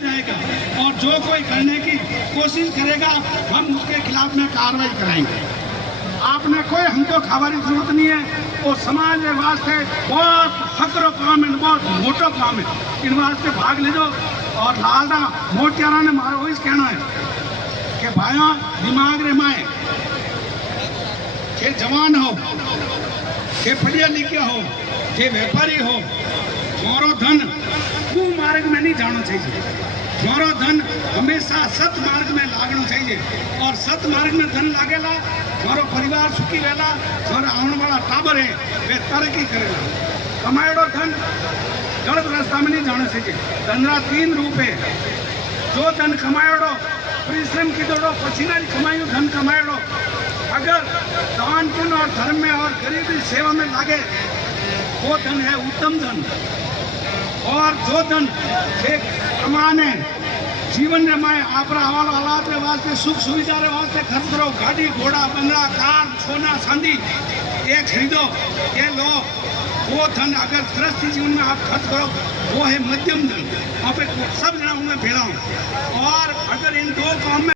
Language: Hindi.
जाएगा और जो कोई करने की कोशिश करेगा हम उसके खिलाफ में कार्रवाई कराएंगे। आपने कोई हमको खबर की जरूरत नहीं है। वो समाज के वास्ते बहुत फकरो काम है, बहुत मोटो काम है, इन वास्ते भाग ले जाओ। और लालदा मोटियारा ने मारो वही कहना है कि भाइयों दिमाग रे माए के जवान हो, के पढ़िया लिखा हो, के व्यापारी हो, मारो धन कुमार्ग में नहीं जाना चाहिए। मारो धन हमेशा सत मार्ग में लागना चाहिए और सत मार्ग में धन लागेला मारो परिवार सुखी रहेला, मारा आने वाला टाबर है वे तरक्की करेगा। कमाएड़ो धन गलत रास्ता में नहीं जाना चाहिए। धन रा 3 रूप है। जो धन कमाएड़ो परिश्रम की दौड़ो पसीना कमायो धन कमाएड़ो अगर दान पुण्य और धर्म में और गरीबी सेवा में लागे वो धन है उत्तम धन। और जो धन एक कमाने जीवन रे माए आपरा हवाला हालात रे वास्ते सुख सुविधा रे वास्ते खर्च करो। गाड़ी घोड़ा बंगला कार सोना चांदी ये खरीदो ये लो। वो धन अगर गृहस्थी जीवन में आप खर्च करो वो है मध्यम धन। आप सब जना उनमें भेड़ा और अगर इन 2 काम में